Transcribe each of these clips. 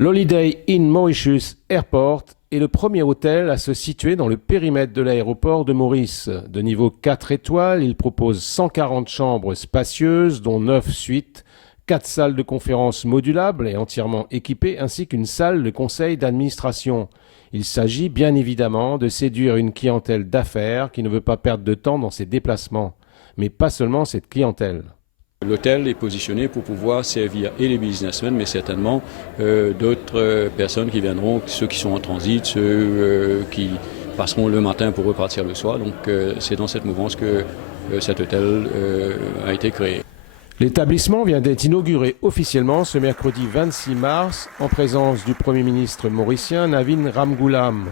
L'Holiday Inn Mauritius Airport est le premier hôtel à se situer dans le périmètre de l'aéroport de Maurice. De niveau 4 étoiles, il propose 140 chambres spacieuses, dont 9 suites, 4 salles de conférences modulables et entièrement équipées, ainsi qu'une salle de conseil d'administration. Il s'agit bien évidemment de séduire une clientèle d'affaires qui ne veut pas perdre de temps dans ses déplacements. Mais pas seulement cette clientèle. L'hôtel est positionné pour pouvoir servir et les businessmen, mais certainement d'autres personnes qui viendront, ceux qui sont en transit, ceux qui passeront le matin pour repartir le soir. Donc c'est dans cette mouvance que cet hôtel a été créé. L'établissement vient d'être inauguré officiellement ce mercredi 26 mars en présence du Premier ministre mauricien Navin Ramgoolam.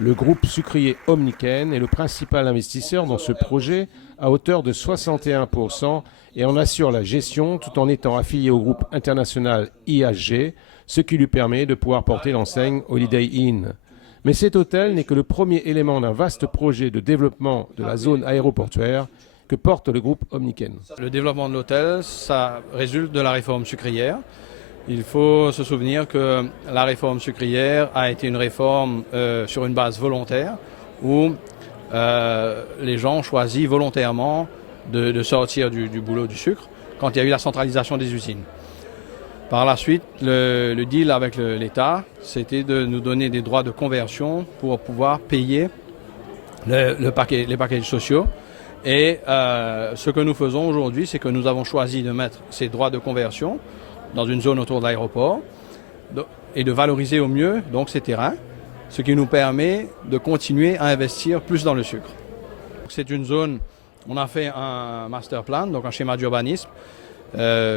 Le groupe sucrier Omniken est le principal investisseur dans ce projet à hauteur de 61% et en assure la gestion tout en étant affilié au groupe international IHG, ce qui lui permet de pouvoir porter l'enseigne Holiday Inn. Mais cet hôtel n'est que le premier élément d'un vaste projet de développement de la zone aéroportuaire que porte le groupe Omniken. Le développement de l'hôtel, ça résulte de la réforme sucrière. Il faut se souvenir que la réforme sucrière a été une réforme sur une base volontaire où les gens ont choisi volontairement de sortir du boulot du sucre quand il y a eu la centralisation des usines. Par la suite, le deal avec l'État, c'était de nous donner des droits de conversion pour pouvoir payer les packages sociaux. Et ce que nous faisons aujourd'hui, c'est que nous avons choisi de mettre ces droits de conversion dans une zone autour de l'aéroport et de valoriser au mieux donc ces terrains, ce qui nous permet de continuer à investir plus dans le sucre. C'est une zone, on a fait un master plan, donc un schéma d'urbanisme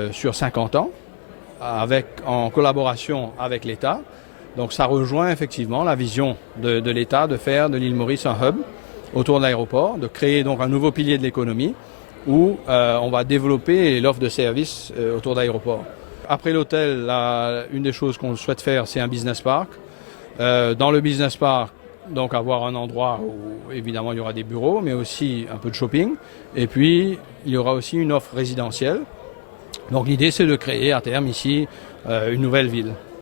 sur 50 ans, en collaboration avec l'État. Donc ça rejoint effectivement la vision de l'État de faire de l'île Maurice un hub autour de l'aéroport, de créer donc un nouveau pilier de l'économie où on va développer l'offre de services autour de l'aéroport. Après l'hôtel, une des choses qu'on souhaite faire, c'est un business park. Dans le business park, donc avoir un endroit où évidemment il y aura des bureaux, mais aussi un peu de shopping. Et puis il y aura aussi une offre résidentielle. Donc l'idée, c'est de créer à terme ici une nouvelle ville.